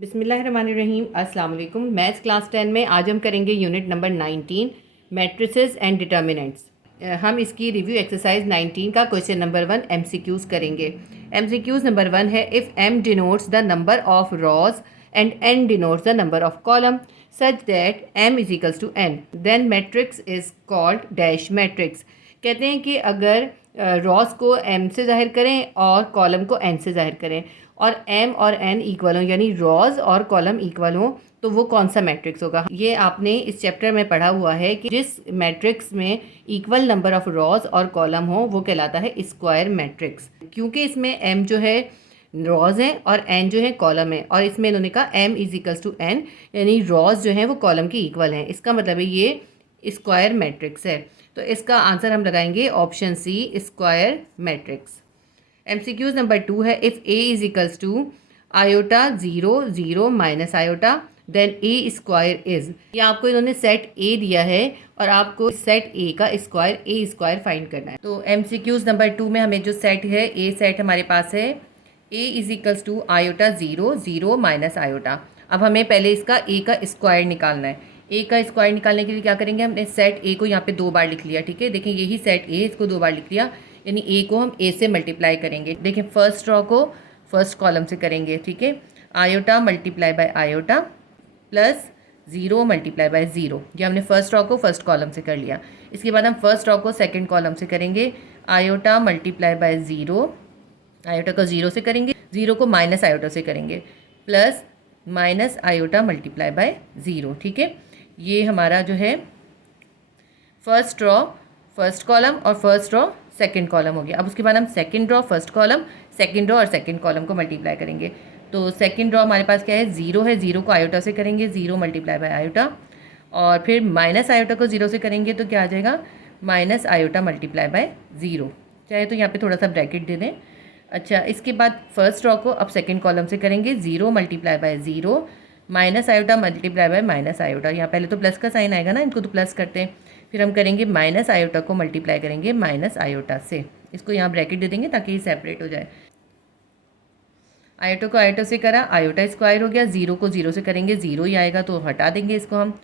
बिस्मिल्लाहिर्रहमानिर्रहीम। अस्सलाम वालेकुम। मैथ्स क्लास 10 में आज हम करेंगे unit number 19 matrices and determinants. हम इसकी रिव्यू एक्सरसाइज 19 का क्वेश्चन नंबर 1 एमसीक्यूज़ करेंगे। एमसीक्यूज़ नंबर 1 है, if M denotes the number of rows and N denotes the number of column such that M is equals to N then matrix is called dash matrix. कहते हैं कि अगर Ross को M से ज़ाहिर करें और कॉलम को एन से ज़ाहिर करें और एम और एन इक्वल हों, यानी रॉज और कॉलम इक्वल हों, तो वो कौन सा मैट्रिक्स होगा। ये आपने इस चैप्टर में पढ़ा हुआ है कि जिस मैट्रिक्स में इक्वल नंबर ऑफ रॉज और कॉलम हो वो कहलाता है स्क्वायर मैट्रिक्स। क्योंकि इसमें एम जो है रॉज है और एन जो है कॉलम है, और इसमें इन्होंने कहा M is equals to N, यानी रॉज जो है वो कॉलम के इक्वल हैं। इसका मतलब है ये स्क्वायर मैट्रिक्स है। तो इसका आंसर हम लगाएंगे option C, square matrix. MCQs number 2 है, if A is equals to iota 0 0 minus iota then A square is. ये आपको इन्होंने सेट ए दिया है और आपको सेट ए का स्क्वायर ए स्क्वायर फाइंड करना है। तो एमसीक्यूज नंबर 2 में हमें जो सेट है, ए सेट हमारे पास है, A is equals to iota 0 0 minus iota. अब हमें पहले इसका ए का स्क्वायर निकालना है। ए का स्क्वायर निकालने के लिए क्या करेंगे, हमने सेट ए को यहाँ पे 2 बार लिख लिया। ठीक है, देखिए यही सेट ए, इसको 2 बार लिख लिया, यानी ए को हम ए से मल्टीप्लाई करेंगे। देखिए फर्स्ट रॉ को फर्स्ट कॉलम से करेंगे। ठीक है, iota multiply by iota plus 0 multiply by 0, ये हमने फर्स्ट रॉ को फर्स्ट कॉलम से कर लिया। इसके बाद हम फर्स्ट रॉ को सेकंड कॉलम से करेंगे। आयोटा मल्टीप्लाई बाय 0, आयोटा को 0 से करेंगे, 0 को माइनस आयोटा से करेंगे, plus minus iota multiply by 0। ठीक है, ये हमारा जो है फर्स्ट रॉ फर्स्ट कॉलम और फर्स्ट रॉ सेकंड कॉलम हो गया। अब उसके बाद हम second row first column, second raw और सेकंड कॉलम को मल्टीप्लाई करेंगे। तो सेकंड रॉ हमारे पास क्या है, 0 है, 0 को आयोटा से करेंगे, 0 मल्टीप्लाई बाय आयोटा, और फिर माइनस आयोटा को 0 से करेंगे तो क्या आ जाएगा, माइनस आयोटा मल्टीप्लाई बाय 0। चाहे तो यहाँ पे थोड़ा सा ब्रैकेट दे दें। अच्छा, इसके बाद फर्स्ट रॉ को अब सेकंड कॉलम से करेंगे, 0 multiply by 0 minus iota multiply bye minus iota. यहाँ पहले तो प्लस का साइन आएगा ना, इनको तो प्लस करते हैं। फिर हम करेंगे माइनस आयोटा को मल्टीप्लाई करेंगे माइनस आयोटा से, इसको यहाँ ब्रैकेट दे देंगे ताकि ये सेपरेट हो जाए। आयोटा को आयोटा से करा, आयोटा स्क्वायर हो गया। 0 को 0 से करेंगे, 0 ही आएगा, तो हटा देंगे इसको हम।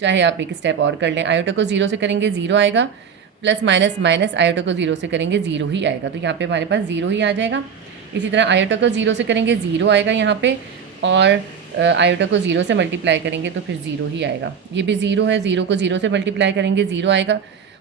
चाहे आप एक स्टेप और कर लें, आयोटा को 0 से करेंगे 0 आएगा, प्लस माइनस माइनस आयोटा को 0 से करेंगे 0 ही आएगा, तो यहाँ पे हमारे पास 0 ही आ जाएगा। इसी तरह आयोटा को 0 से करेंगे 0 आएगा यहाँ पे, और आयोटा को 0 से मल्टीप्लाई करेंगे तो फिर 0 ही आएगा। ये भी 0 है, 0 को 0 से मल्टीप्लाई करेंगे 0 आएगा,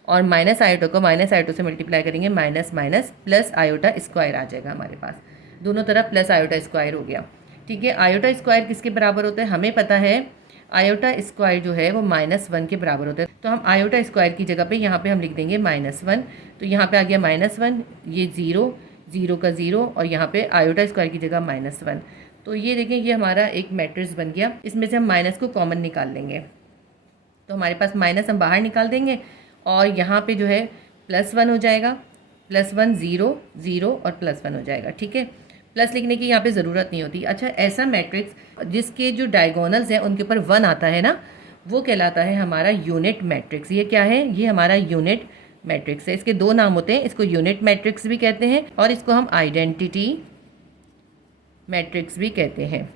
और माइनस आयोटा को माइनस आयोटा से मल्टीप्लाई करेंगे minus minus plus iota square आ जाएगा हमारे पास। दोनों तरफ प्लस आयोटा स्क्वायर हो गया। ठीक है, आयोटा स्क्वायर किसके बराबर होता है, हमें पता है आयोटा स्क्वायर जो है वो -1 के बराबर होता है। तो हम आयोटा स्क्वायर की जगह पे यहाँ पे हम लिख देंगे -1, तो यहाँ पे आ गया -1, ये 0 0 का 0, और यहाँ पे आयोटा स्क्वायर की जगह -1। तो ये देखें, ये हमारा एक मैट्रिक्स बन गया। इसमें से हम माइनस को कॉमन निकाल लेंगे, तो हमारे पास माइनस हम बाहर निकाल देंगे, और यहाँ पे जो है +1 हो जाएगा, +1 0 0 और +1 हो जाएगा। ठीक है, प्लस लिखने की यहाँ पे ज़रूरत नहीं होती। अच्छा, ऐसा मैट्रिक्स जिसके जो डायगोनल्स हैं उनके ऊपर 1 आता है ना, वो कहलाता है हमारा यूनिट मैट्रिक्स। ये क्या है, ये हमारा यूनिट मैट्रिक्स है। इसके 2 नाम होते हैं, इसको यूनिट मैट्रिक्स भी कहते हैं और इसको हम आइडेंटिटी मैट्रिक्स भी कहते हैं।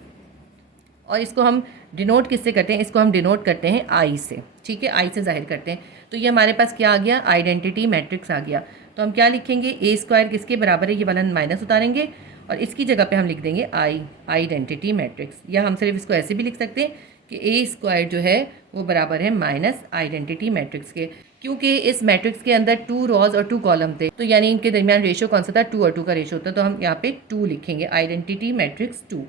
और इसको हम डिनोट किससे करते हैं, इसको हम डिनोट करते हैं आई से। ठीक है, आई से जाहिर करते हैं। तो ये हमारे पास क्या आ गया, आइडेंटिटी मैट्रिक्स आ गया। तो हम क्या लिखेंगे, ए स्क्वायर किसके बराबर है, ये वाला माइनस उतारेंगे और इसकी जगह पे हम लिख देंगे आई, आइडेंटिटी मैट्रिक्स। या हम सिर्फ इसको ऐसे भी लिख सकते हैं कि ए स्क्वायर जो है वो बराबर है माइनस आइडेंटिटी मैट्रिक्स के, क्योंकि इस मैट्रिक्स के अंदर 2 रॉज और 2 कॉलम थे, तो यानी इनके दरमियान रेशो कौन सा था, 2 और 2 का रेशो होता है। तो हम यहाँ पे 2 लिखेंगे, आइडेंटिटी मैट्रिक्स 2,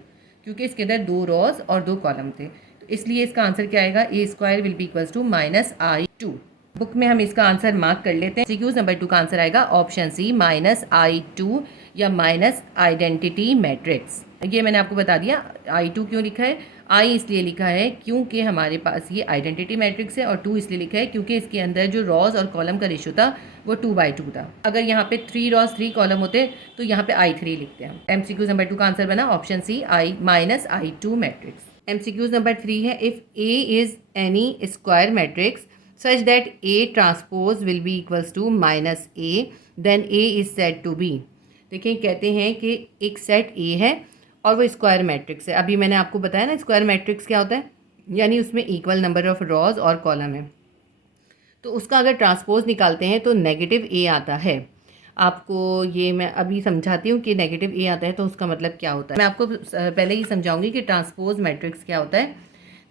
क्योंकि इसके अंदर 2 रॉज और 2 कॉलम थे। तो इसलिए इसका आंसर क्या आएगा, A square will be equals to -i2। Book में हम इसका आंसर मार्क कर लेते हैं। सीक्यूज नंबर 2 का आंसर आएगा ऑप्शन सी, -i2 या माइनस आइडेंटिटी मैट्रिक्स। ये मैंने आपको बता दिया। i2 क्यों लिखा है, आई इसलिए लिखा है क्योंकि हमारे पास ये आइडेंटिटी मैट्रिक्स है, और 2 इसलिए लिखा है क्योंकि इसके अंदर जो रॉज और कॉलम का रेशो था वो 2/2 था। अगर यहाँ पे 3 रॉज 3 कॉलम होते तो यहाँ पे i3 लिखते हैं। एमसीक्यूज नंबर 2 का आंसर बना option C, -i2 matrix. MCQs number 3 है, if A is any square matrix such that A transpose will be equals to -A then A is said to be। देखिए, कहते हैं कि एक सेट A है और वो स्क्वायर मैट्रिक्स है। अभी मैंने आपको बताया ना स्क्वायर मैट्रिक्स क्या होता है, यानी उसमें इक्वल नंबर ऑफ रॉज और कॉलम है। तो उसका अगर ट्रांसपोज निकालते हैं तो नेगेटिव ए आता है। आपको ये मैं अभी समझाती हूँ कि नेगेटिव ए आता है तो उसका मतलब क्या होता है। मैं आपको पहले ही समझाऊंगी कि ट्रांसपोज मैट्रिक्स क्या होता है।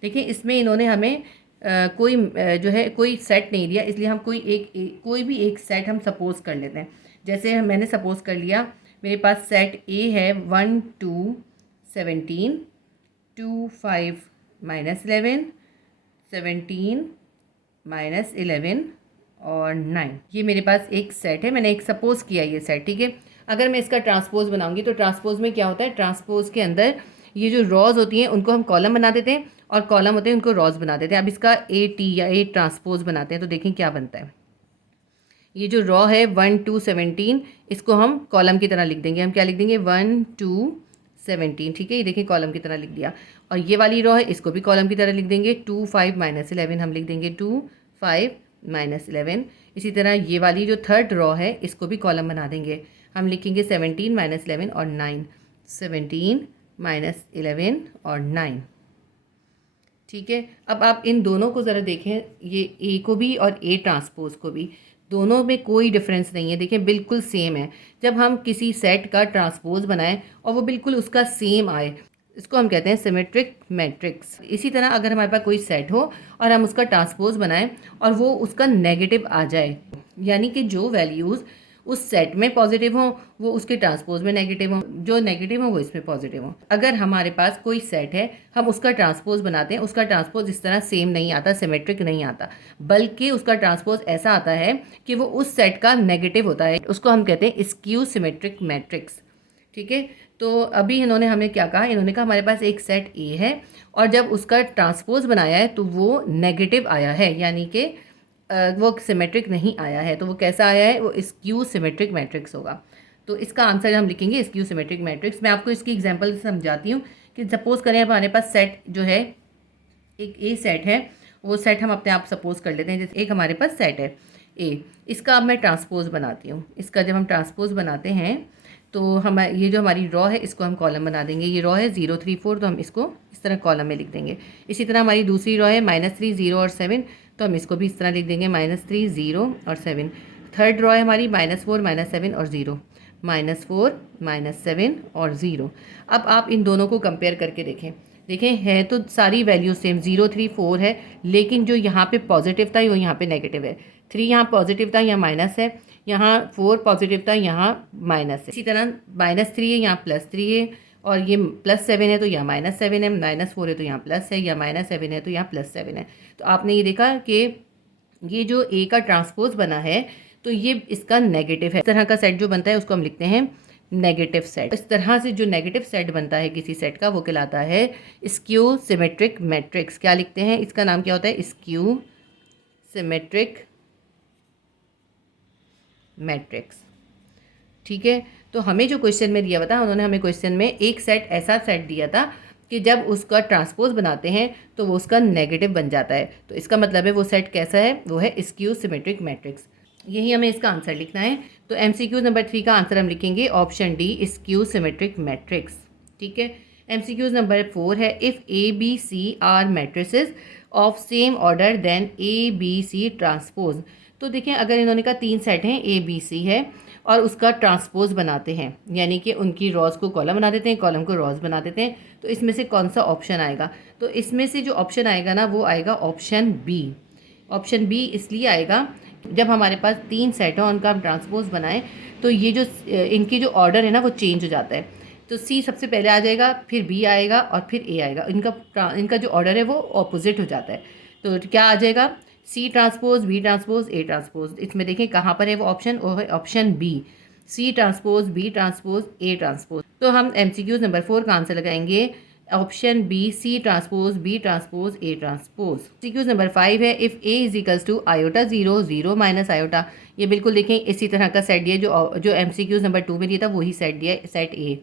देखिए इसमें इन्होंने हमें कोई जो है कोई सेट नहीं दिया, इसलिए हम कोई भी एक सेट हम सपोज कर लेते हैं। जैसे मैंने सपोज कर लिया मेरे पास सेट ए है 1 2 17 2 5 -11 17 -11 और 9, ये मेरे पास एक सेट है। मैंने एक सपोज किया ये सेट, ठीक है। अगर मैं इसका ट्रांसपोज बनाऊंगी तो ट्रांसपोज में क्या होता है, ट्रांसपोज के अंदर ये जो रॉज होती हैं उनको हम कॉलम बना देते हैं और कॉलम होते हैं उनको रॉज बना देते हैं। अब इसका ए टी या ए ट्रांसपोज बनाते हैं तो देखें क्या बनता है। ये जो रॉ है 1 2 17 इसको हम कॉलम की तरह लिख देंगे। हम क्या लिख देंगे 1 2 17, ठीक है। ये देखिए कॉलम की तरह लिख दिया। और ये वाली रॉ है इसको भी कॉलम की तरह लिख देंगे 2 5 -11, हम लिख देंगे 2 5 -11। इसी तरह ये वाली जो थर्ड रॉ है इसको भी कॉलम बना देंगे, हम लिखेंगे 17 -11 और 9, 17 -11 और 9, ठीक है। अब आप इन दोनों को ज़रा देखें, ये ए को भी और ए ट्रांसपोज को भी, दोनों में कोई डिफरेंस नहीं है। देखें बिल्कुल सेम है। जब हम किसी सेट का ट्रांसपोज बनाएं और वो बिल्कुल उसका सेम आए, इसको हम कहते हैं सिमेट्रिक मैट्रिक्स। इसी तरह अगर हमारे पास कोई सेट हो और हम उसका ट्रांसपोज बनाएं और वो उसका नेगेटिव आ जाए, यानी कि जो वैल्यूज़ उस सेट में पॉजिटिव हों वो उसके ट्रांसपोज में नेगेटिव हों, जो नेगेटिव हों वो इसमें पॉजिटिव हों। अगर हमारे पास कोई सेट है हम उसका ट्रांसपोज बनाते हैं, उसका ट्रांसपोज इस तरह सेम नहीं आता, सिमेट्रिक नहीं आता, बल्कि उसका ट्रांसपोज ऐसा आता है कि वो उस सेट का नेगेटिव होता है। उसको हम कहते हैं स्क्यू सिमेट्रिक मैट्रिक्स, ठीक है। तो अभी इन्होंने हमें क्या कहा, इन्होंने कहा हमारे पास एक सेट ए है और जब उसका ट्रांसपोज बनाया है तो वो नेगेटिव आया है, यानी कि वो सिमेट्रिक नहीं आया है। तो वो कैसा आया है, वो स्क्यू सिमेट्रिक मैट्रिक्स होगा। तो इसका आंसर हम लिखेंगे स्क्यू सिमेट्रिक मैट्रिक्स। मैं आपको इसकी एग्जांपल समझाती हूँ कि सपोज करें अब हमारे पास सेट जो है एक ए सेट है, वो सेट हम अपने आप सपोज कर लेते हैं। जैसे एक हमारे पास सेट है ए, इसका अब मैं ट्रांसपोज बनाती हूँ। इसका जब हम ट्रांसपोज बनाते हैं तो हम ये जो हमारी रॉ है इसको हम कॉलम बना देंगे। ये रॉ है 0 3 4, तो हम इसको इस तरह कॉलम में लिख देंगे। इसी तरह हमारी दूसरी रॉ है -3 0 और 7, तो हम इसको भी इस तरह लिख देंगे -3 0 और 7। थर्ड रॉ है हमारी -4 -7 और 0, -4 -7 और 0। अब आप इन दोनों को कंपेयर करके देखें है तो सारी वैल्यू सेम 0 3 4 है, लेकिन जो यहाँ पे पॉजिटिव था वो यहाँ पे नेगेटिव है। 3 यहाँ पॉजिटिव था, यहाँ माइनस है, यहाँ 4 पॉजिटिव था, यहाँ माइनस है। इसी तरह -3 है, यहाँ +3 है, और ये +7 है तो यहाँ -7 है, -4 है तो यहाँ प्लस है, या -7 है तो यहाँ +7 है। तो आपने ये देखा कि ये जो ए का ट्रांसपोज बना है तो ये इसका नेगेटिव है। इस तरह का सेट जो बनता है उसको हम लिखते हैं नेगेटिव सेट। इस तरह से जो नेगेटिव सेट बनता है किसी सेट का वो कहलाता है स्क्यू सिमेट्रिक मैट्रिक्स। क्या लिखते हैं, इसका नाम क्या होता है, स्क्यू सिमेट्रिक मैट्रिक्स, ठीक है। तो हमें जो क्वेश्चन में दिया हुआ था, उन्होंने हमें क्वेश्चन में एक सेट ऐसा सेट दिया था कि जब उसका ट्रांसपोज बनाते हैं तो वो उसका नेगेटिव बन जाता है। तो इसका मतलब है वो सेट कैसा है, वो है स्क्यू सिमेट्रिक मैट्रिक्स। यही हमें इसका आंसर लिखना है। तो MCQ नंबर 3 का आंसर हम लिखेंगे option D, skew symmetric matrix, ठीक है। MCQ नंबर 4 है, इफ़ ABC are matrices of same order then ABC transpose. तो देखें अगर इन्होंने कहा 3 सेट हैं ABC है और उसका ट्रांसपोज बनाते हैं, यानी कि उनकी रॉज को कॉलम बना देते हैं, कॉलम को रॉज बना देते हैं, तो इसमें से कौन सा ऑप्शन आएगा। तो इसमें से जो ऑप्शन आएगा ना वो आएगा ऑप्शन बी। ऑप्शन बी इसलिए आएगा जब हमारे पास 3 सेट हो उनका हम ट्रांसपोज बनाएं तो ये जो इनकी जो ऑर्डर है ना वो चेंज हो जाता है। तो सी सबसे पहले आ जाएगा, फिर बी आएगा और फिर ए आएगा। इनका जो ऑर्डर है वो ऑपोजिट हो जाता है। तो क्या आ जाएगा, C transpose, B transpose, A transpose. इसमें देखें कहाँ पर है वो ऑप्शन, वो है option B, C transpose, B transpose, A transpose. तो हम MCQ नंबर 4 का आंसर लगाएंगे option B, C transpose, B transpose, A transpose. MCQ number 5 है, if A is equals to iota 0 0 minus iota. ये बिल्कुल देखें इसी तरह का सेट दिया जो MCQ नंबर 2 में दिया था वही सेट दिया है, सेट ए।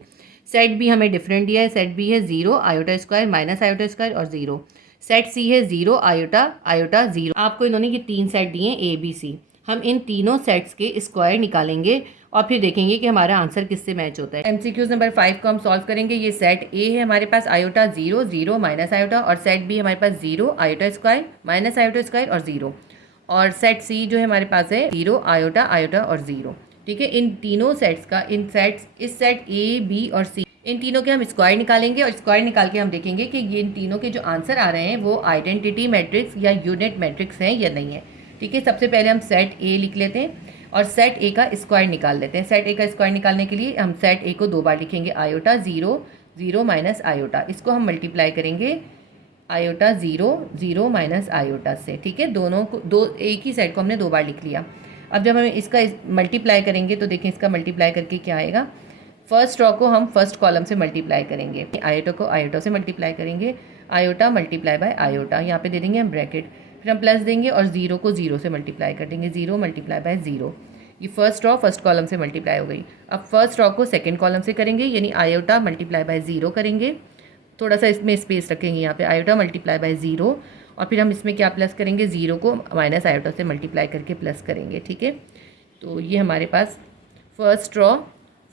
सेट बी हमें डिफरेंट दिया है, सेट बी है 0 iota square minus iota square और 0। सेट सी है 0 आयोटा आयोटा 0। आपको इन्होंने ये 3 सेट दिए हैं A B C। हम इन तीनों सेट्स के स्क्वायर निकालेंगे और फिर देखेंगे कि हमारा आंसर किससे मैच होता है। MCQ नंबर 5 को हम सॉल्व करेंगे। ये सेट ए है हमारे पास आयोटा 0 0 माइनस आयोटा, और सेट बी हमारे पास 0 iota square minus iota square और 0, और सेट सी जो है हमारे पास है 0 आयोटा आयोटा और 0। ठीक है, इन तीनों सेट्स का इस सेट ए बी और सी, इन तीनों के हम स्क्वायर निकालेंगे और स्क्वायर निकाल के हम देखेंगे कि ये इन तीनों के जो आंसर आ रहे हैं वो आइडेंटिटी मैट्रिक्स या यूनिट मैट्रिक्स हैं या नहीं है। ठीक है, सबसे पहले हम सेट ए लिख लेते हैं और सेट ए का स्क्वायर निकाल लेते हैं। सेट ए का स्क्वायर निकालने के लिए हम सेट ए को 2 बार लिखेंगे, आयोटा 0 0 माइनस आयोटा। इसको हम मल्टीप्लाई करेंगे आयोटा 0 0 माइनस आयोटा से। ठीक है, दोनों को एक ही सेट को हमने 2 बार लिख लिया। अब जब हम इसका मल्टीप्लाई करेंगे तो देखें इसका मल्टीप्लाई करके क्या आएगा। फर्स्ट रो को हम फर्स्ट कॉलम से मल्टीप्लाई करेंगे, आयोटा को आयोटा से मल्टीप्लाई करेंगे, आयोटा मल्टीप्लाई बाय आयोटा, यहाँ पे दे देंगे हम ब्रैकेट, फिर हम प्लस देंगे और 0 को 0 से मल्टीप्लाई कर देंगे, 0 मल्टीप्लाई बाय 0। ये फर्स्ट रो फर्स्ट कॉलम से मल्टीप्लाई हो गई। अब फर्स्ट रो को सेकंड कॉलम से करेंगे, यानी आयोटा मल्टीप्लाई बाय 0 करेंगे, थोड़ा सा इसमें स्पेस रखेंगे यहाँ पे, आयोटा मल्टीप्लाई बाय 0, और फिर हम इसमें क्या प्लस करेंगे, 0 को माइनस आयोटा से मल्टीप्लाई करके प्लस करेंगे। ठीक है, तो ये हमारे पास फर्स्ट रो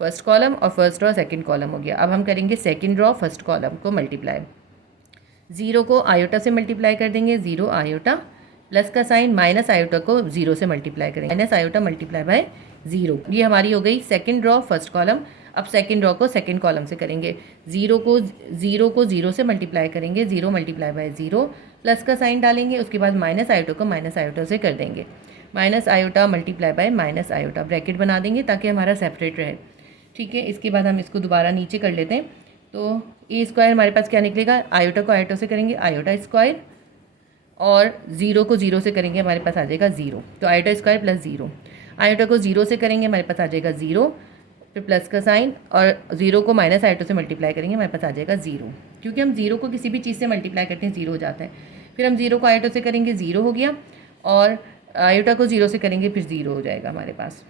फर्स्ट कॉलम और फर्स्ट रो सेकंड कॉलम हो गया। अब हम करेंगे सेकंड रो फर्स्ट कॉलम को मल्टीप्लाई, 0 को आयोटा से मल्टीप्लाई कर देंगे, 0 आयोटा, प्लस का साइन, माइनस आयोटा को 0 से मल्टीप्लाई करेंगे, माइनस आयोटा मल्टीप्लाई बाय 0। ये हमारी हो गई सेकंड रो फर्स्ट कॉलम। अब सेकंड रो को सेकंड कॉलम से करेंगे, 0 को 0 से मल्टीप्लाई करेंगे, 0 मल्टीप्लाई बाय 0, प्लस का साइन डालेंगे, उसके बाद माइनस आयोटा को माइनस आयोटा से कर देंगे, minus iota multiply bye minus iota, bracket बना देंगे ताकि हमारा सेपरेट रहे। ठीक है, इसके बाद हम इसको दोबारा नीचे कर लेते हैं। तो ए स्क्वायर हमारे पास क्या निकलेगा, आयोटा को आयोटा से करेंगे आयोटा स्क्वायर, और 0 को 0 से करेंगे हमारे पास आ जाएगा 0, तो आयोटा स्क्वायर प्लस 0, आयोटा को 0 से करेंगे हमारे पास आ जाएगा 0, फिर प्लस का साइन, और 0 को माइनस आयोटा से मल्टीप्लाई करेंगे हमारे पास आ जाएगा 0, क्योंकि हम 0 को किसी भी चीज़ से मल्टीप्लाई करते हैं 0 हो जाता है। फिर हम 0 को आयोटा से करेंगे 0 हो गया, और आयोटा को 0 से करेंगे फिर 0 हो जाएगा हमारे पास,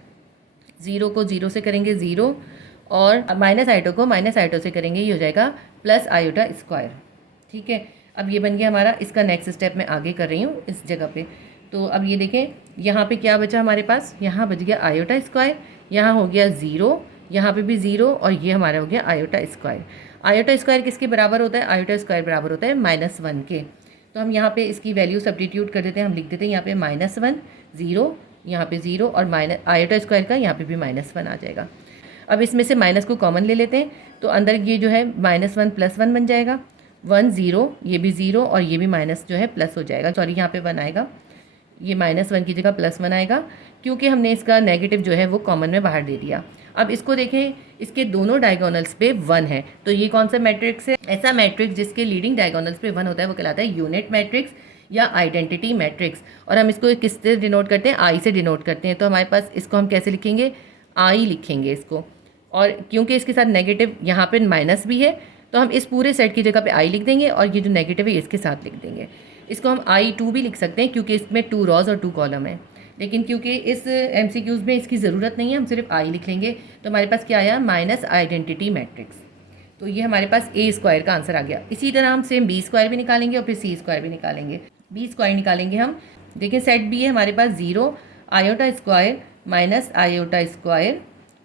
0 को 0 से करेंगे 0, और माइनस आयोटा को माइनस आयोटा से करेंगे, ये हो जाएगा प्लस आयोटा स्क्वायर। ठीक है, अब ये बन गया हमारा। इसका नेक्स्ट स्टेप मैं आगे कर रही हूँ इस जगह पे। तो अब ये देखें यहाँ पे क्या बचा हमारे पास, यहाँ बच गया आयोटा स्क्वायर, यहाँ हो गया 0, यहाँ पे भी 0, और ये हमारा हो गया आयोटा स्क्वायर। आयोटा स्क्वायर किसके बराबर होता है, आयोटा स्क्वायर बराबर होता है -1 के। तो हम यहाँ पे इसकी वैल्यू सब्स्टिट्यूट कर देते हैं, हम लिख देते हैं यहाँ पे -1 0, यहाँ पे 0, और माइनस आयोटा स्क्वायर का यहाँ पे भी -1 आ जाएगा। अब इसमें से माइनस को कॉमन ले लेते हैं, तो अंदर ये जो है -1 + 1 बन जाएगा, 1 0, ये भी 0, और ये भी माइनस जो है प्लस हो जाएगा, सॉरी यहाँ पे 1 आएगा, ये -1 की जगह +1 आएगा, क्योंकि हमने इसका नेगेटिव जो है वो कॉमन में बाहर दे दिया। अब इसको देखें, इसके दोनों डायगोनल्स पे 1 है, तो ये कौन सा मैट्रिक्स है, ऐसा मैट्रिक्स जिसके लीडिंग डायगोनल्स पे 1 होता है वो कहलाता है यूनिट मैट्रिक्स या आइडेंटिटी मैट्रिक्स। और हम इसको किससे डिनोट करते हैं, आई से डिनोट करते हैं। तो हमारे पास इसको हम कैसे लिखेंगे, आई लिखेंगे इसको, और क्योंकि इसके साथ नेगेटिव यहाँ पे माइनस भी है, तो हम इस पूरे सेट की जगह पे आई लिख देंगे, और ये जो नेगेटिव है इसके साथ लिख देंगे। इसको हम I2 भी लिख सकते हैं, क्योंकि इसमें 2 रॉज और 2 कॉलम है, लेकिन क्योंकि इस MCQs में इसकी ज़रूरत नहीं है, हम सिर्फ आई लिख लेंगे। तो हमारे पास क्या आया, माइनस आइडेंटिटी मैट्रिक्स। तो ये हमारे पास ए स्क्वायर का आंसर आ गया। इसी तरह हम सेम बी स्क्वायर भी निकालेंगे और फिर सी स्क्वायर भी निकालेंगे। बी स्क्वायर निकालेंगे हम, देखिए सेट बी है हमारे पास 0 iota square minus iota square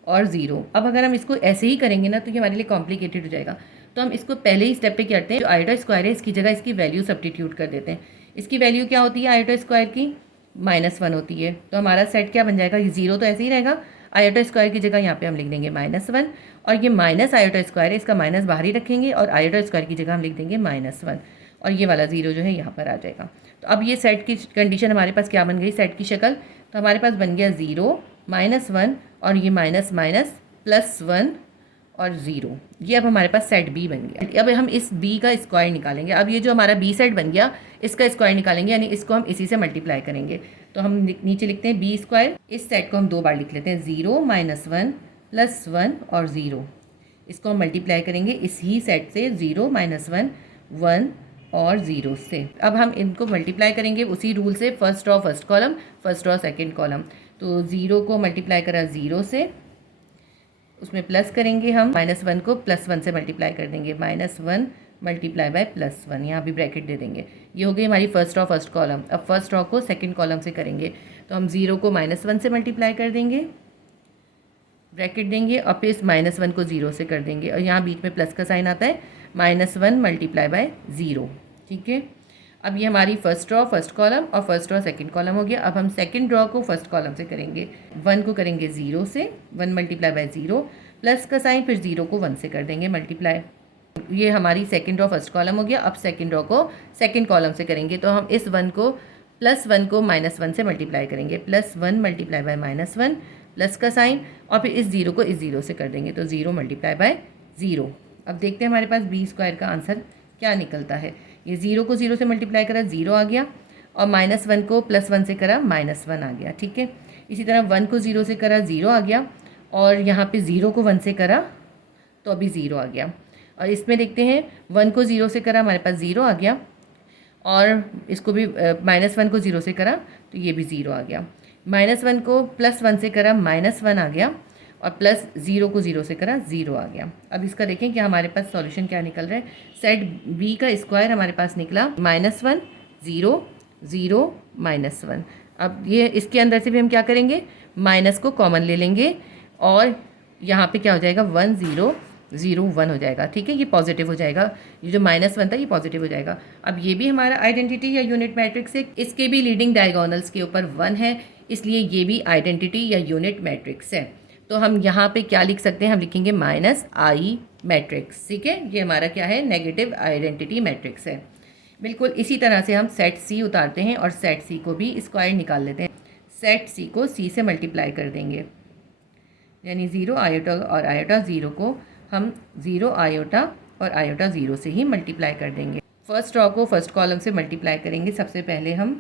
और 0। अब अगर हम इसको ऐसे ही करेंगे ना तो ये हमारे लिए कॉम्प्लिकेटेड हो जाएगा, तो हम इसको पहले ही स्टेप पे क्या करते हैं, जो आयोटा स्क्वायर है इसकी जगह इसकी वैल्यू सब्स्टिट्यूट कर देते हैं। इसकी वैल्यू क्या होती है आयोटा स्क्वायर की, -1 होती है। तो हमारा सेट क्या बन जाएगा, ये 0 तो ऐसे ही रहेगा, आयोटा स्क्वायर की जगह यहाँ पे हम लिख देंगे -1, और ये माइनस आयोटा स्क्वायर है, इसका माइनस बाहर ही रखेंगे, और आयोटा स्क्वायर की जगह हम लिख देंगे -1, और ये वाला 0 जो है यहाँ पर आ जाएगा। तो अब ये सेट की कंडीशन हमारे पास क्या बन गई, सेट की शक्ल, तो हमारे पास बन गया 0 -1 और ये माइनस माइनस +1 और 0। ये अब हमारे पास सेट बी बन गया। अब हम इस बी का स्क्वायर निकालेंगे। अब ये जो हमारा बी सेट बन गया इसका स्क्वायर निकालेंगे, यानी इसको हम इसी से मल्टीप्लाई करेंगे। तो हम नीचे लिखते हैं बी स्क्वायर, इस सेट को हम 2 बार लिख लेते हैं, 0 -1 +1 और 0। इसको हम मल्टीप्लाई करेंगे इसी सेट से, 0 -1 1 और 0 से। अब हम इनको मल्टीप्लाई करेंगे उसी रूल से, first row first column, first row second column. तो 0 को मल्टीप्लाई करा 0 से, उसमें प्लस करेंगे हम, -1 को +1 से मल्टीप्लाई कर देंगे, -1 मल्टीप्लाई बाय +1, यहाँ भी ब्रैकेट दे देंगे। ये हो गई हमारी फर्स्ट रॉ फर्स्ट कॉलम। अब फर्स्ट रॉ को सेकंड कॉलम से करेंगे, तो हम 0 को -1 से मल्टीप्लाई कर देंगे, ब्रैकेट देंगे, और फिर इस -1 को 0 से कर देंगे, और यहाँ बीच में प्लस का साइन आता है, -1 मल्टीप्लाई बाय 0। ठीक है, अब ये हमारी फर्स्ट रॉ फर्स्ट कॉलम और फर्स्ट रॉ सेकंड कॉलम हो गया। अब हम सेकंड रॉ को फर्स्ट कॉलम से करेंगे, 1 को करेंगे 0 से, 1 मल्टीप्लाई बाय 0, प्लस का साइन, फिर 0 को 1 से कर देंगे मल्टीप्लाई। ये हमारी सेकंड रॉ फर्स्ट कॉलम हो गया। अब सेकंड रॉ को सेकंड कॉलम से करेंगे, तो हम इस 1 को +1 को -1 से मल्टीप्लाई करेंगे, +1 मल्टीप्लाई बाय -1, प्लस का साइन, और फिर इस 0 को इस 0 से कर देंगे, तो 0 मल्टीप्लाई बाय 0। अब देखते हैं हमारे पास b² का आंसर क्या निकलता है। ये 0 को 0 से मल्टीप्लाई करा, 0 आ गया, और -1 को +1 से करा, -1 आ गया। ठीक है, इसी तरह 1 को 0 से करा, 0 आ गया, और यहाँ पे 0 को 1 से करा तो अभी 0 आ गया। और इसमें देखते हैं 1 को 0 से करा, हमारे पास 0 आ गया, और इसको भी -1 को 0 से करा तो ये भी 0 आ गया। -1 को +1 से करा, -1 आ गया, और प्लस 0 को 0 से करा, 0 आ गया। अब इसका देखें कि हमारे पास सॉल्यूशन क्या निकल रहा है। सेट b का स्क्वायर हमारे पास निकला -1 0 0 -1। अब ये इसके अंदर से भी हम क्या करेंगे, माइनस को कॉमन ले लेंगे, और यहाँ पे क्या हो जाएगा, 1 0 0 1 हो जाएगा। ठीक है, ये पॉजिटिव हो जाएगा, ये जो -1 था ये पॉजिटिव हो जाएगा। अब ये भी हमारा आइडेंटिटी या यूनिट मैट्रिक्स है, इसके भी लीडिंग डायगोनल्स के ऊपर 1 है, इसलिए ये भी आइडेंटिटी या यूनिट मैट्रिक्स है। तो हम यहाँ पे क्या लिख सकते हैं, हम लिखेंगे -i मैट्रिक्स। ठीक है, ये हमारा क्या है, नेगेटिव आइडेंटिटी मैट्रिक्स है। बिल्कुल इसी तरह से हम सेट C उतारते हैं और सेट C को भी स्क्वायर निकाल लेते हैं। सेट C को C से मल्टीप्लाई कर देंगे, यानी 0 आयोटा और आयोटा 0 को हम 0 आयोटा और आयोटा 0 से ही मल्टीप्लाई कर देंगे। फर्स्ट रॉ को फर्स्ट कॉलम से मल्टीप्लाई करेंगे सबसे पहले हम,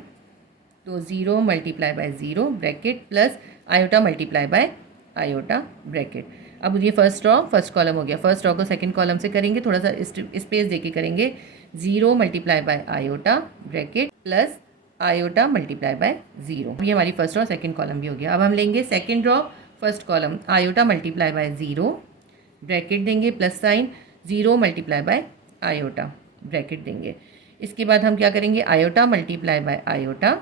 तो 0 multiply by 0 bracket plus iota multiply by iota bracket. अब ये फर्स्ट रॉ फर्स्ट कॉलम हो गया। फर्स्ट रॉ को सेकंड कॉलम से करेंगे, थोड़ा सा स्पेस देके करेंगे, 0 multiply by iota bracket plus iota multiply by 0। ये हमारी फर्स्ट रॉ सेकंड कॉलम भी हो गया। अब हम लेंगे second row first column, iota multiply by 0 bracket देंगे, plus sign, 0 multiply by iota bracket देंगे। इसके बाद हम क्या करेंगे, iota multiply by iota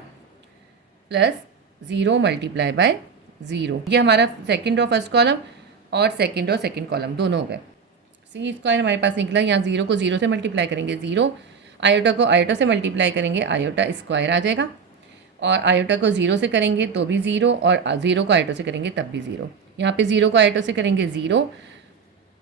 plus 0 multiply by 0। ये हमारा सेकंड रॉ फर्स्ट कॉलम और सेकंड रॉ सेकंड कॉलम दोनों हो गए। सी स्क्वायर हमारे पास निकला, यहाँ 0 को 0 से मल्टीप्लाई करेंगे 0, आयोटा को आयोटा से मल्टीप्लाई करेंगे आयोटा स्क्वायर आ जाएगा, और आयोटा को 0 से करेंगे तो भी 0, और 0 को आयोटा से करेंगे तब भी 0। यहाँ पे 0 को आयोटा से करेंगे 0,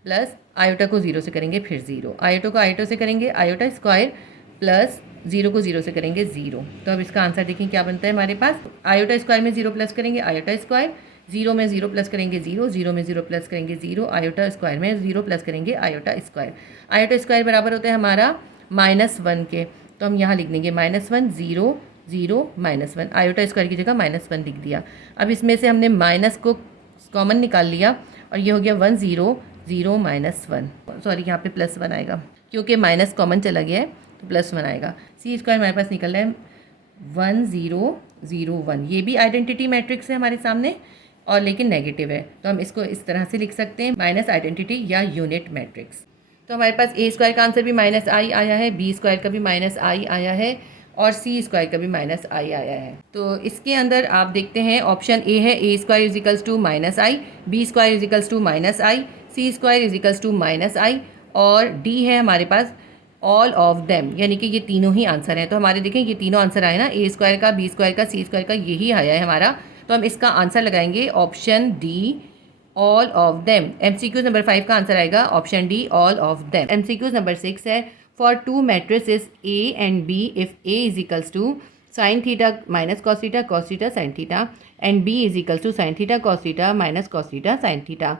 प्लस आयोटा को 0 से करेंगे फिर 0, आयोटा को आयोटा से करेंगे आयोटा स्क्वायर, प्लस 0 को 0 से करेंगे 0। तो अब इसका आंसर देखें क्या बनता है हमारे पास, आयोटा स्क्वायर में 0 प्लस करेंगे आयोटा स्क्वायर, 0 में 0 प्लस करेंगे 0, 0 में 0 प्लस करेंगे 0, आयोटा स्क्वायर में 0 प्लस करेंगे आयोटा स्क्वायर। आयोटा स्क्वायर बराबर होता है हमारा -1 के, तो हम यहाँ लिख देंगे -1 0 0 -1, आयोटा स्क्वायर की जगह -1 लिख दिया। अब इसमें से हमने माइनस को कॉमन निकाल लिया, और ये हो गया 1 0 0 -1, सॉरी यहाँ पे +1 आएगा क्योंकि माइनस कॉमन चला गया है, तो +1 आएगा। सी स्क्वायर हमारे पास निकल रहा है 1 0 0 1। ये भी आइडेंटिटी मैट्रिक्स है हमारे सामने, और लेकिन नेगेटिव है, तो हम इसको इस तरह से लिख सकते हैं, माइनस आइडेंटिटी या यूनिट मैट्रिक्स। तो हमारे पास ए स्क्वायर का आंसर भी -i आया है, बी स्क्वायर का भी -i आया है, और सी स्क्वायर का भी -i आया है। तो इसके अंदर आप देखते हैं ऑप्शन ए है A square equals to -i, B square equals to -i, C square equals to -i, और डी है हमारे पास ऑल ऑफ देम, यानी कि ये तीनों ही आंसर हैं। तो हमारे देखें ये तीनों आंसर आए ना, ए स्क्वायर का, बी स्क्वायर का, सी स्क्वायर का, यही आया है हमारा। तो हम इसका आंसर लगाएंगे option D all of them. MCQ number 5 का आंसर आएगा option D all of them. MCQ number 6 है, for 2 matrices A and B if A is equals to sin theta minus cos theta sin theta and B is equals to sin theta cos theta minus cos theta sin theta,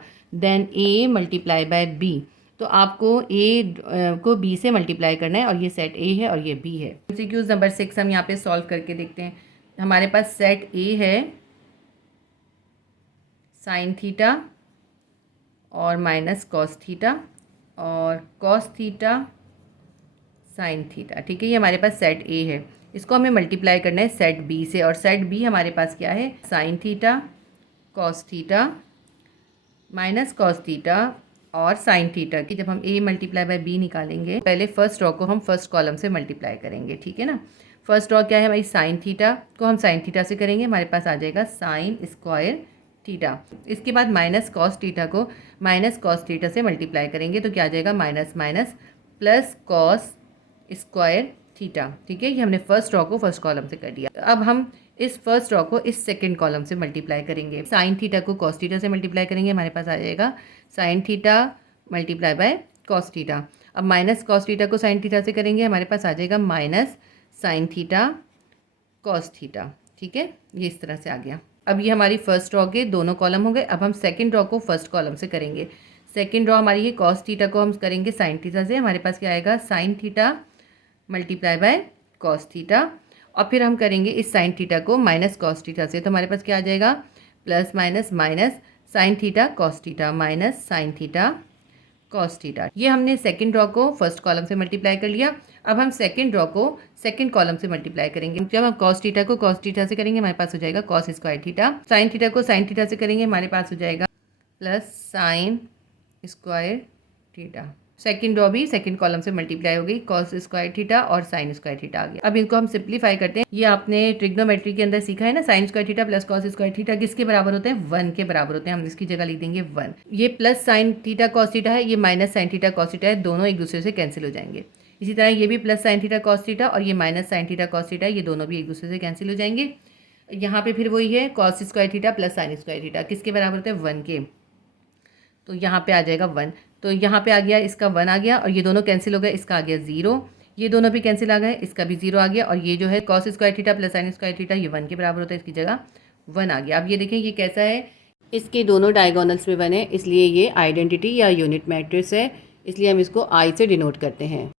then A multiply by B। तो आपको A को B से multiply करना है, और ये set A है और ये B है। MCQ नंबर 6 हम यहाँ पे सॉल्व करके देखते हैं। हमारे पास सेट A है साइन थीटा और माइनस कॉस थीटा और कॉस थीटा साइन थीटा, ठीक है, ये हमारे पास सेट ए है। इसको हमें मल्टीप्लाई करना है सेट बी से, और सेट बी हमारे पास क्या है, sine theta cos theta minus cos theta और साइन थीटा की जब हम a मल्टीप्लाई बाय b निकालेंगे पहले फर्स्ट रॉ को हम फर्स्ट कॉलम से मल्टीप्लाई करेंगे, ठीक है ना। फर्स्ट रॉ क्या है हमारी, साइन थीटा को हम साइन थीटा से करेंगे, हमारे पास आ जाएगा साइन स्क्वायर थीटा। इसके बाद माइनस कॉस थीटा को माइनस कॉस थीटा से मल्टीप्लाई करेंगे तो क्या आ जाएगा, minus minus plus cos square theta, ठीक है। ये हमने फर्स्ट रॉ को फर्स्ट कॉलम से कर दिया। अब हम इस फर्स्ट रॉ को इस सेकंड कॉलम से मल्टीप्लाई करेंगे। साइन थीटा को कॉस थीटा से मल्टीप्लाई करेंगे, हमारे पास आ जाएगा sine theta multiply by cos theta. अब माइनस कॉस थीटा को साइन थीटा से करेंगे, हमारे पास आ जाएगा minus sine theta cos theta, ठीक है। ये इस तरह से आ गया। अब ये हमारी फर्स्ट रॉ के दोनों कॉलम हो गए। अब हम सेकंड रॉ को फर्स्ट कॉलम से करेंगे। सेकंड रॉ हमारी ये कॉस थीटा को हम करेंगे साइन थीटा से, हमारे पास क्या आएगा, sine theta multiply by cos theta. और फिर हम करेंगे इस साइन थीटा को माइनस कॉस थीटा से, तो हमारे पास क्या आ जाएगा, plus minus minus sine theta cos theta minus sine theta cos theta. ये हमने सेकंड रॉ को फर्स्ट कॉलम से मल्टीप्लाई कर लिया। अब हम सेकंड रॉ को सेकंड कॉलम से मल्टीप्लाई करेंगे। जब हम कॉस थीटा को कॉस थीटा से करेंगे, हमारे पास हो जाएगा cos square theta. Sine theta को साइन थीटा से करेंगे, हमारे पास हो जाएगा plus sine square theta. Second raw भी सेकंड कॉलम से मल्टीप्लाई हो गई, कॉस स्क्वायर थीटा और साइन स्क्वायर थीटा आ गया। अब इनको हम सिंप्लीफाई करते हैं। ये आपने ट्रिग्नोमेट्री के अंदर सीखा है ना, sine square theta plus cos square theta किसके बराबर होते हैं, 1 के बराबर होते हैं। हम इसकी जगह लिख देंगे 1। ये plus sine theta cos theta है, ये minus sine theta cos theta है, दोनों एक दूसरे से कैंसिल हो जाएंगे। इसी तरह ये भी plus sine theta cos theta और ये minus sine theta cos theta, ये दोनों भी एक दूसरे से कैंसिल हो जाएंगे। यहाँ पे फिर वही है, cos square theta plus sine square theta किसके बराबर होते हैं, 1 के। तो यहाँ पे आ जाएगा 1, तो यहाँ पे आ गया, इसका 1 आ गया और ये दोनों कैंसिल हो गए, इसका आ गया 0, ये दोनों भी कैंसिल आ गए, इसका भी 0 आ गया। और ये जो है cos square theta plus sine square theta ये 1 के बराबर होता है, इसकी जगह 1 आ गया। अब ये देखें ये कैसा है, इसके दोनों डायगोनल्स में 1 है, इसलिए ये आइडेंटिटी या यूनिट मैट्रिक्स है, इसलिए हम इसको आई से डिनोट करते हैं।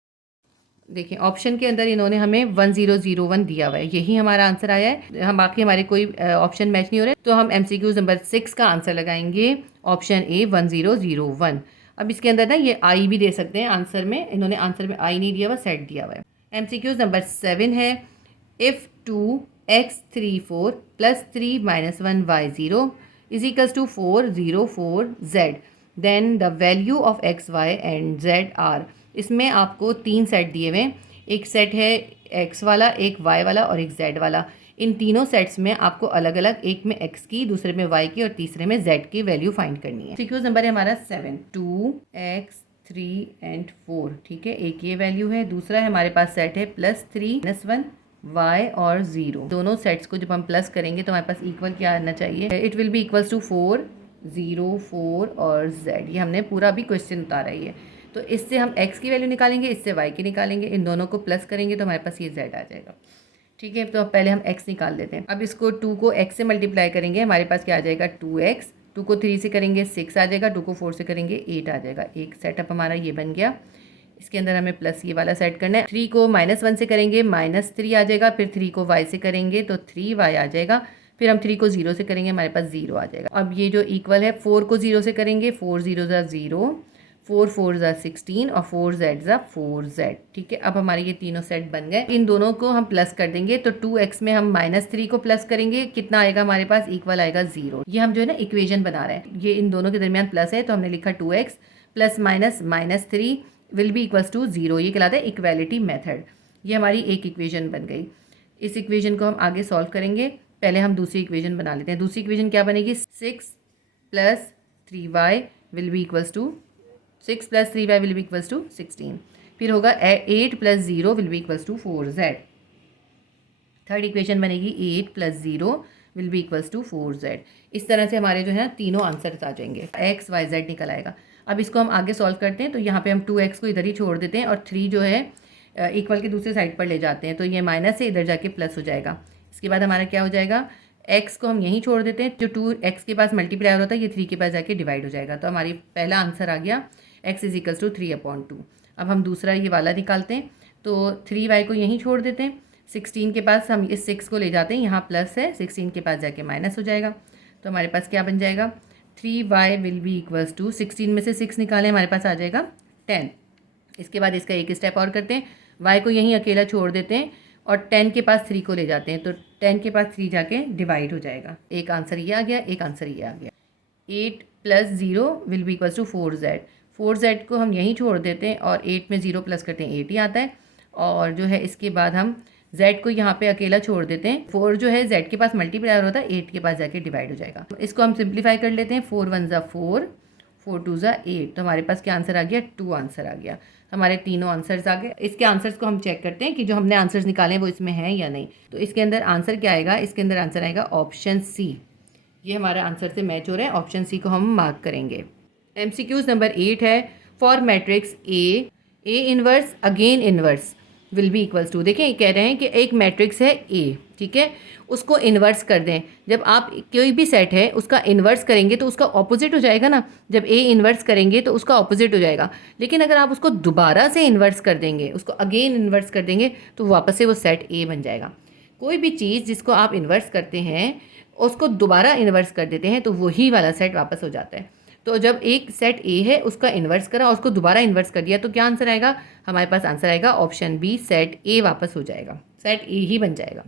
देखिए ऑप्शन के अंदर इन्होंने हमें 1001 दिया हुआ है, यही हमारा आंसर आया है। हम बाकी हमारे कोई ऑप्शन मैच नहीं हो रहे, तो हम MCQ नंबर 6 का आंसर लगाएंगे ऑप्शन ए 1001। अब इसके अंदर ना ये आई भी दे सकते हैं आंसर में, इन्होंने आंसर में आई नहीं दिया हुआ, सेट दिया हुआ है। MCQ नंबर 7 है, if 2x34 + 3 - 1y0 = 404z, then the value of x, y and z are. इसमें आपको 3 सेट दिए हुए हैं, एक सेट है x वाला, एक y वाला और एक z वाला। इन तीनों सेट्स में आपको अलग अलग, एक में x की, दूसरे में y की और तीसरे में z की वैल्यू फाइंड करनी है। MCQ नंबर है हमारा 7, 2x 3 and 4, ठीक है, एक ये वैल्यू है। दूसरा है हमारे पास सेट है +3 - 1 y और 0। दोनों सेट्स को जब हम प्लस करेंगे तो हमारे पास इक्वल क्या आना चाहिए, it will be equals to 4, 0, 4 और z। ये हमने पूरा भी क्वेश्चन उतारा ही है। तो इससे हम x की वैल्यू निकालेंगे, इससे y की निकालेंगे, इन दोनों को प्लस करेंगे तो हमारे पास ये z आ जाएगा, ठीक है। तो अब पहले हम x निकाल लेते हैं। अब इसको 2 को x से मल्टीप्लाई करेंगे, हमारे पास क्या आ जाएगा, 2x। 2 को 3 से करेंगे 6 आ जाएगा, 2 को 4 से करेंगे 8 आ जाएगा। एक सेटअप हमारा ये बन गया। इसके अंदर हमें प्लस ये वाला सेट करना है। 3 को -1 से करेंगे -3 आ जाएगा, फिर 3 को y से करेंगे तो 3y आ जाएगा, फिर हम 3 को 0 से करेंगे, हमारे पास 0 आ जाएगा। अब ये जो इक्वल है, 4 को 0 से करेंगे, 4 0 = 0, 4 4 = 16 और 4 z = 4z, ठीक है। अब हमारे ये तीनों सेट बन गए। इन दोनों को हम प्लस कर देंगे, तो 2x में हम -3 को प्लस करेंगे, कितना आएगा हमारे पास, इक्वल आएगा 0। ये हम जो है ना इक्वेशन बना रहे हैं, ये इन दोनों के दरमियान प्लस है, तो हमने लिखा 2x + -3 will be equals to 0। ये कहलाता है इक्वेलिटी मेथड। ये हमारी एक इक्वेशन बन गई। इस इक्वेशन को हम आगे सॉल्व करेंगे। पहले हम दूसरी इक्वेशन बना लेते हैं। दूसरी इक्वेशन क्या बनेगी, 6 + 3y will be equals to 6 + 3y will be equals to 16। फिर होगा 8 + 0 will be equals to 4z। Third equation बनेगी 8 + 0 will be equals to 4z। इस तरह से हमारे जो है तीनों आंसर्स आ जाएंगे, x y z निकल आएगा। अब इसको हम आगे सॉल्व करते हैं, तो यहाँ पे हम 2x को इधर ही छोड़ देते हैं और 3 जो है इक्वल के दूसरे साइड पर ले जाते हैं, तो ये माइनस से इधर जाके प्लस हो जाएगा। इसके बाद हमारा क्या हो जाएगा, x को हम यहीं छोड़ देते हैं, जो 2x के पास मल्टीप्लाई होता है ये 3 के पास जाके डिवाइड हो जाएगा। तो हमारी पहला आंसर आ गया x = 3/2। अब हम दूसरा ये वाला निकालते हैं, तो 3y को यहीं छोड़ देते हैं, 16 के पास हम इस 6 को ले जाते हैं, यहाँ प्लस है, 16 के पास जाके माइनस हो जाएगा। तो हमारे पास क्या बन जाएगा, 3y will be equals to 16 में से 6 निकालें, हमारे पास आ जाएगा 10। इसके बाद इसका एक स्टेप और करते हैं, y को यहीं अकेला छोड़ देते हैं और 10 के पास 3 को ले जाते हैं, तो 10 के पास 3 जाके डिवाइड हो जाएगा। एक आंसर ये आ गया, एक आंसर ये आ गया। 8 + 0 will be equals to 4z। 4z को हम यहीं छोड़ देते हैं और 8 में 0 प्लस करते हैं 8 ही आता है। और जो है इसके बाद हम z को यहाँ पे अकेला छोड़ देते हैं। 4 जो है z के पास मल्टीप्लायर होता है, 8 के पास जाके डिवाइड हो जाएगा। इसको हम सिंप्लीफाई कर लेते हैं। 4 1 ज़ा 4, 4 2 ज़ा 8, तो हमारे पास क्या आंसर आ गया? 2 आंसर आ गया। हमारे तीनों आंसर्स आ गए। इसके आंसर्स को हम चेक करते हैं कि जो हमने आंसर्स निकाले वो इसमें हैं या नहीं। तो इसके अंदर आंसर क्या आएगा? इसके अंदर आंसर आएगा ऑप्शन सी। ये हमारा आंसर से मैच हो रहा है। ऑप्शन सी को हम मार्क करेंगे। MCQs नंबर 8 है, for matrix A inverse again inverse will be equals to. देखिए ये कह रहे हैं कि एक मैट्रिक्स है ए, ठीक है, उसको इन्वर्स कर दें। जब आप कोई भी सेट है उसका इन्वर्स करेंगे तो उसका ऑपोजिट हो जाएगा ना। जब ए इन्वर्स करेंगे तो उसका ऑपोजिट हो जाएगा। लेकिन अगर आप उसको दोबारा से इन्वर्स कर देंगे, उसको अगेन इन्वर्स कर देंगे, तो वापस से वो सेट ए बन जाएगा। कोई भी चीज़ जिसको आप इन्वर्स करते हैं उसको दोबारा इन्वर्स कर देते हैं तो वही वाला सेट वापस हो जाता है। तो जब एक सेट ए है उसका इन्वर्स करा और उसको दोबारा इन्वर्स कर दिया तो क्या आंसर आएगा? हमारे पास आंसर आएगा ऑप्शन बी, सेट ए वापस हो जाएगा, सेट ए ही बन जाएगा।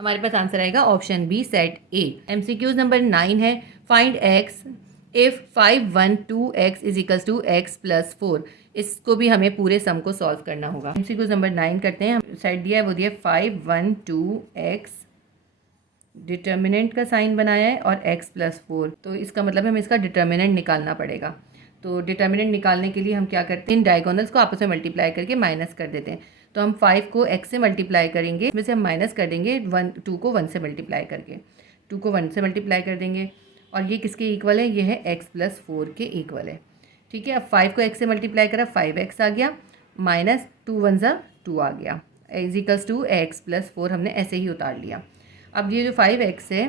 हमारे पास आंसर आएगा option B, set A. MCQs number 9 है, find x if 5 1 2 x is equals to x plus 4। इसको भी हमें पूरे सम को सॉल्व करना होगा। MCQs नंबर 9 करते हैं। सेट दिया है, वो दिया 5 1 2 x, डिटर्मिनेंट का साइन बनाया है और x प्लस 4, तो इसका मतलब हमें इसका डिटर्मिनेंट निकालना पड़ेगा। तो डिटर्मिनेंट निकालने के लिए हम क्या करते हैं? इन डायगोनल्स को आपस में मल्टीप्लाई करके माइनस कर देते हैं। तो हम 5 को x से मल्टीप्लाई करेंगे, इसमें से हम माइनस कर देंगे 2 को 1 से मल्टीप्लाई करके, 2 को 1 से मल्टीप्लाई कर देंगे। और ये किसके इक्वल है? ये है x प्लस 4 के इक्वल है, ठीक है। अब 5 को x से मल्टीप्लाई करा, 5x आ गया, माइनस 2 1 ज़ा 2 आ गया, is equals to x plus 4 हमने ऐसे ही उतार लिया। अब ये जो 5x है,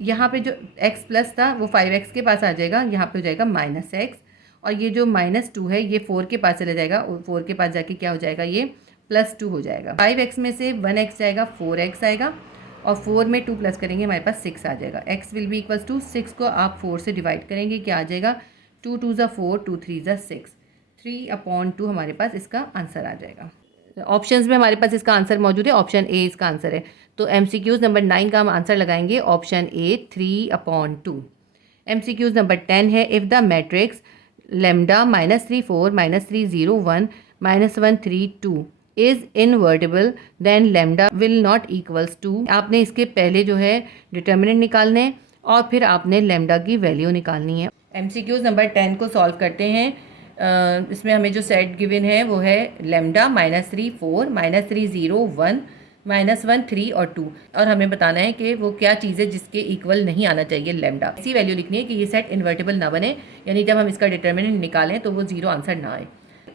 यहाँ पे जो x प्लस था वो 5x के पास आ जाएगा, यहाँ पे हो जाएगा माइनस x। और ये जो -2 है ये 4 के पास चला जाएगा, और 4 के पास जाके क्या हो जाएगा? ये +2 हो जाएगा। 5x में से 1x जाएगा, 4x आएगा, और 4 में 2 प्लस करेंगे, हमारे पास 6 आ जाएगा। x will be equals to 6 को आप 4 से डिवाइड करेंगे, क्या आ जाएगा? 2 2 ज़ा 4, 2 3 ज़ा 6, 3/2 हमारे पास इसका आंसर आ जाएगा। ऑप्शंस में हमारे पास इसका आंसर मौजूद है, ऑप्शन ए इसका आंसर है। तो MCQs नंबर 9 का हम आंसर लगाएंगे ऑप्शन ए, 3/2। MCQs नंबर 10 है, if the matrix lambda -3 4 -3 0 1 -1 3 2 is invertible then lambda will not equals to. आपने इसके पहले जो है डिटर्मिनेंट निकालने हैं और फिर आपने लेमडा की वैल्यू निकालनी है। MCQs नंबर 10 को सॉल्व करते हैं। इसमें हमें जो सेट गिवन है वो है लेमडा -3 4 -3 0 1 -1 3 और 2, और हमें बताना है कि वो क्या चीज़ है जिसके इक्वल नहीं आना चाहिए लेमडा। इसी वैल्यू लिखनी है कि ये सेट इन्वर्टिबल ना बने, यानी जब हम इसका डिटर्मिनेंट निकालें तो वो 0 आंसर ना आए।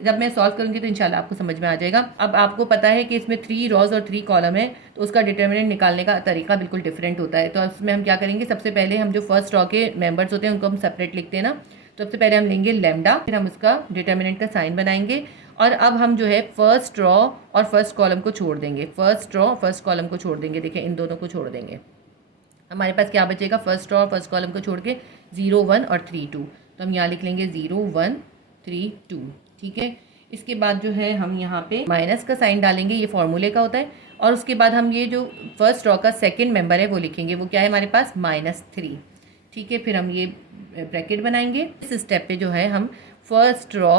जब मैं सॉल्व करूँगी तो इंशाल्लाह आपको समझ में आ जाएगा। अब आपको पता है कि इसमें 3 रॉज और 3 कॉलम है, तो उसका डिटर्मिनेंट निकालने का तरीका बिल्कुल डिफरेंट होता है। तो इसमें हम क्या करेंगे? सबसे पहले हम जो फर्स्ट रॉ के मेंबर्स होते हैं उनको हम सेपरेट लिखते हैं ना, तो सबसे पहले हम लेंगे लेमडा, फिर हम उसका डिटर्मिनेंट का साइन बनाएंगे, और अब हम जो है फर्स्ट रॉ और फर्स्ट कॉलम को छोड़ देंगे, फर्स्ट रॉ फर्स्ट कॉलम को छोड़ देंगे। देखिए इन दोनों को छोड़ देंगे, हमारे पास क्या बचेगा? फर्स्ट रॉ और फर्स्ट कॉलम को छोड़ के 0 1 और 3 2, तो हम यहाँ लिख लेंगे 0 1 3 2, ठीक है। इसके बाद जो है हम यहाँ पे माइनस का साइन डालेंगे, ये फॉर्मूले का होता है, और उसके बाद हम ये जो फर्स्ट रॉ का सेकेंड मेंबर है वो लिखेंगे, वो क्या है हमारे पास? -3, ठीक है। फिर हम ये ब्रैकेट बनाएंगे। इस स्टेप पे जो है हम फर्स्ट रॉ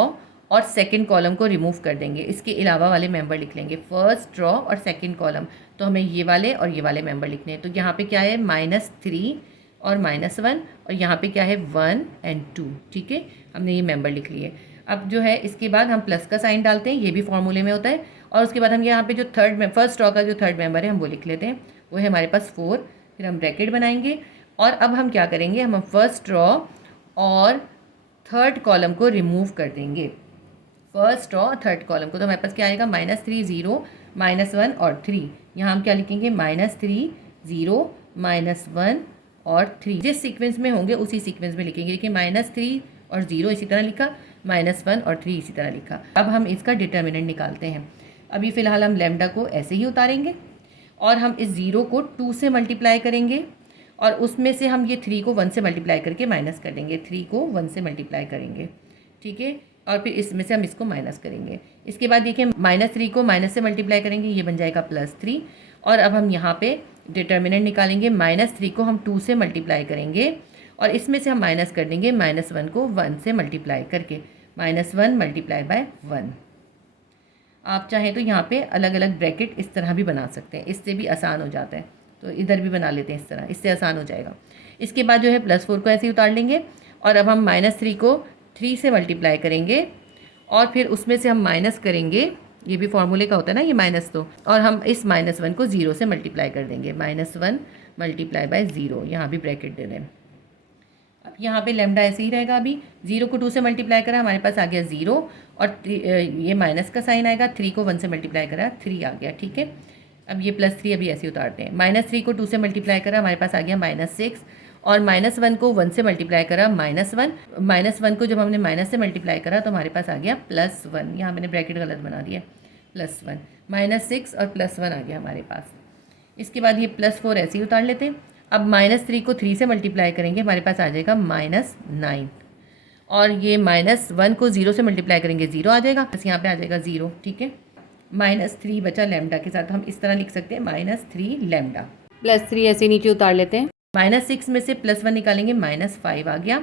और सेकंड कॉलम को रिमूव कर देंगे, इसके अलावा वाले मेंबर लिख लेंगे, फर्स्ट रॉ और सेकंड कॉलम। तो हमें ये वाले और ये वाले मेंबर लिखने हैं। तो यहाँ पे क्या है? -3 और -1, और यहाँ पे क्या है? 1 और 2, ठीक है। हमने ये मेंबर लिख लिए। अब जो है इसके बाद हम प्लस का साइन डालते हैं, ये भी फॉर्मूले में होता है, और उसके बाद हम यहाँ पे जो फर्स्ट रॉ का जो थर्ड मेंबर है हम वो लिख लेते हैं, वो है हमारे पास 4। फिर हम ब्रैकेट बनाएंगे, और अब हम क्या करेंगे? हम फर्स्ट रॉ और थर्ड कॉलम को रिमूव कर देंगे, फर्स्ट रॉ थर्ड कॉलम को। तो हमारे पास क्या आएगा? -3 0 -1 और 3। यहाँ हम क्या लिखेंगे? -3 0 -1 और 3। जिस सीक्वेंस में होंगे उसी सीक्वेंस में लिखेंगे। देखिए -3 और 0 इसी तरह लिखा, -1 और 3 इसी तरह लिखा। अब हम इसका डिटर्मिनेंट निकालते हैं। अभी फ़िलहाल हम लेमडा को ऐसे ही उतारेंगे, और हम इस 0 को 2 से मल्टीप्लाई करेंगे, और उसमें से हम ये 3 को 1 से मल्टीप्लाई करके माइनस कर देंगे, 3 को 1 से मल्टीप्लाई करेंगे, ठीक है। और फिर इसमें से हम इसको माइनस करेंगे। इसके बाद देखिए -3 को माइनस से मल्टीप्लाई करेंगे, ये बन जाएगा +3। और अब हम यहाँ पे डिटर्मिनेंट निकालेंगे। -3 को हम 2 से मल्टीप्लाई करेंगे, और इसमें से हम माइनस कर देंगे -1 को 1 से मल्टीप्लाई करके, -1 मल्टीप्लाई बाय 1। आप चाहें तो यहाँ पे अलग अलग ब्रैकेट इस तरह भी बना सकते हैं, इससे भी आसान हो जाता है। तो इधर भी बना लेते हैं इस तरह, इससे आसान हो जाएगा। इसके बाद जो है +4 को ऐसे ही उतार लेंगे और अब हम -3 को 3 से मल्टीप्लाई करेंगे और फिर उसमें से हम माइनस करेंगे, ये भी फॉर्मूले का होता है ना ये माइनस, तो और हम इस -1 को 0 से मल्टीप्लाई कर देंगे, -1 मल्टीप्लाई बाय 0, यहाँ भी ब्रैकेट दे दें। अब यहाँ पे लैम्डा ऐसे ही रहेगा। अभी 0 को 2 से मल्टीप्लाई करा, हमारे पास आ गया 0 और ये माइनस का साइन आएगा, 3 को 1 से मल्टीप्लाई करा 3 आ गया, ठीक है। अब ये +3 अभी ऐसे उतारते हैं, -3 को 2 से मल्टीप्लाई करा, हमारे पास आ गया -6 और -1 को 1 से मल्टीप्लाई करा -1, -1 को जब हमने माइनस से मल्टीप्लाई करा तो हमारे पास आ गया +1, यहाँ मैंने ब्रैकेट गलत बना दिया, +1, -6 और +1 आ गया हमारे पास। इसके बाद ये +4 ऐसे ही उतार लेते हैं। अब -3 को 3 से मल्टीप्लाई करेंगे, हमारे पास आ जाएगा -9 और ये -1 को 0 से मल्टीप्लाई करेंगे 0 आ जाएगा, बस यहाँ पे आ जाएगा 0, ठीक है। -3 बचा लैम्डा के साथ, हम इस तरह लिख सकते हैं -3 लैम्डा। +3 ऐसे नीचे उतार लेते हैं, -6 में से +1 निकालेंगे -5 आ गया,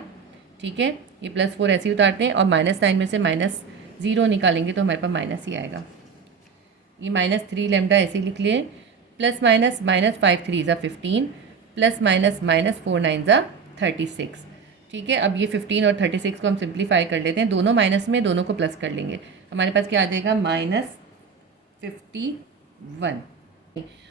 ठीक है। ये +4 ऐसे ही उतारते हैं और -9 में से -0 निकालेंगे तो हमारे पास माइनस ही आएगा। ये -3 लैम्डा ऐसे ही लिख लिए, +- -5 3 ज़ा 15 +- -4 9 ज़ा 36, ठीक है। अब ये 15 और 36 को हम सिंप्लीफाई कर लेते हैं, दोनों माइनस में दोनों को प्लस कर लेंगे, हमारे पास क्या आ जाएगा -51।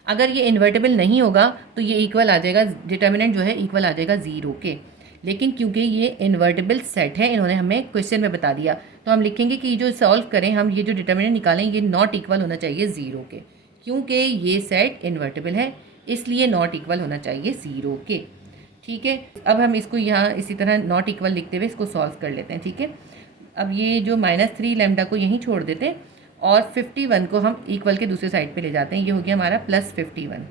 अगर ये इन्वर्टेबल नहीं होगा तो ये इक्वल आ जाएगा, डिटर्मिनेंट जो है इक्वल आ जाएगा 0 के, लेकिन क्योंकि ये इन्वर्टेबल सेट है, इन्होंने हमें क्वेश्चन में बता दिया, तो हम लिखेंगे कि जो सॉल्व करें हम, ये जो डिटर्मिनेंट निकालें ये नॉट इक्वल होना चाहिए 0 के, क्योंकि ये सेट इन्वर्टेबल है इसलिए नॉट इक्वल होना चाहिए 0 के, ठीक है। अब हम इसको यहाँ इसी तरह नॉट इक्वल लिखते हुए इसको सॉल्व कर लेते हैं, ठीक है। अब ये जो -3 लैम्डा को यहीं छोड़ देते हैं और 51 को हम इक्वल के दूसरे साइड पे ले जाते हैं, ये हो गया हमारा +51।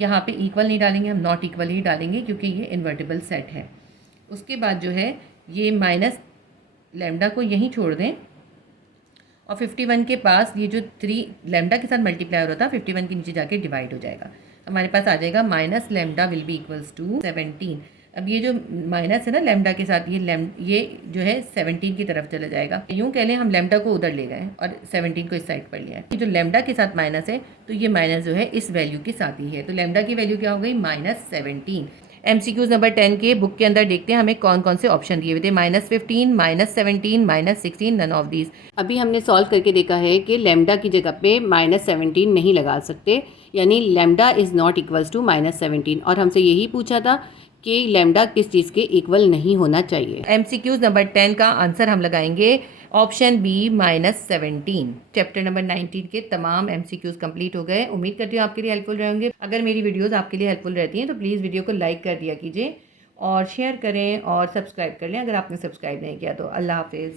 यहाँ पे इक्वल नहीं डालेंगे, हम नॉट इक्वल ही डालेंगे क्योंकि ये इन्वर्टेबल सेट है। उसके बाद जो है ये माइनस लैम्डा को यहीं छोड़ दें और 51 के पास ये जो 3 लैम्डा के साथ मल्टीप्लाई हो रहा था 51 के नीचे जाके डिवाइड हो जाएगा, हमारे पास आ जाएगा -lambda will be equals to 17। अब ये जो माइनस है ना लैम्डा के साथ, ये जो है 17 की तरफ चला जाएगा, यूँ कह लें हम लैम्डा को उधर ले गए और 17 को इस साइड पर लिया है। ये जो लैम्डा के साथ माइनस है तो ये माइनस जो है इस वैल्यू के साथ ही है, तो लैम्डा की वैल्यू क्या हो गई -17। MCQs नंबर 10 के बुक के अंदर देखते हैं हमें कौन कौन से ऑप्शन दिए हुए थे, -15, -17, -16, नन ऑफ दीज। अभी हमने सॉल्व करके देखा है कि लैम्डा की जगह पे -17 नहीं लगा सकते, यानी lambda is not equals to -17, और हमसे यही पूछा था कि लैम्डा किस चीज़ के इक्वल नहीं होना चाहिए। MCQs नंबर 10 का आंसर हम लगाएंगे ऑप्शन बी -17। चैप्टर नंबर 19 के तमाम MCQs कंप्लीट हो गए। उम्मीद करती हूँ आपके लिए हेल्पफुल रहेंगे। अगर मेरी वीडियोस आपके लिए हेल्पफुल रहती हैं तो प्लीज़ वीडियो को लाइक कर दिया कीजिए और शेयर करें और सब्सक्राइब कर लें अगर आपने सब्सक्राइब नहीं किया तो। अल्लाह हाफिज़।